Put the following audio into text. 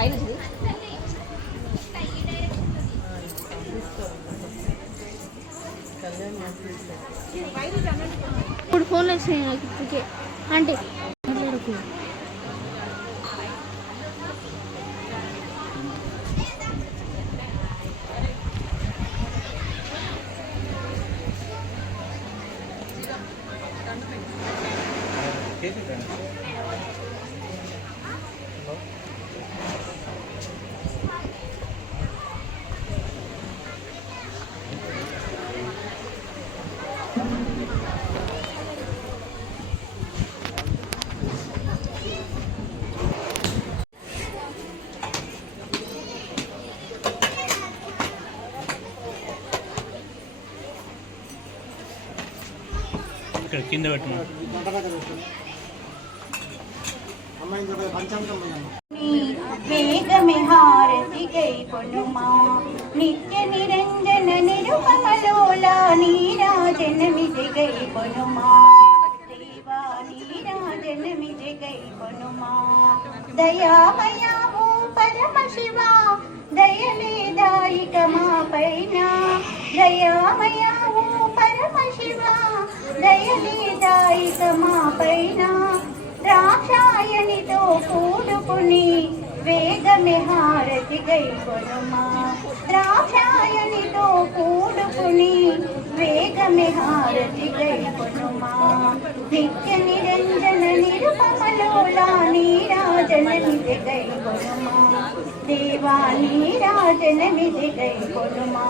పైన ఇప్పుడు ఫోన్లు వచ్చినాయి నాకు ఇప్పటికే అంటే Thank. ఇక్కడ కింద పెట్టమా? హారతి గై పొనుమా నిత్య నిరంజన నిరుపమలో గై పొనుమా దేవా నీరాజనమిది గై పొనుమా దయామయాము పరమ శివ దయలేదాయిక మా పైన దయామయాము పరమ శివ దయలేదాయిక మా పైన ద్రాక్షాయనితో కూడుకుని వేగమే హారతి గై కొనుమా ద్రాక్షాయనితో కూడుకుని వేగమే హారతి నిత్య నిరంజన నిరుపమలోలా నీరాజన నిధి గై కొనుమా దేవా నీరాజన నిధి కొనుమా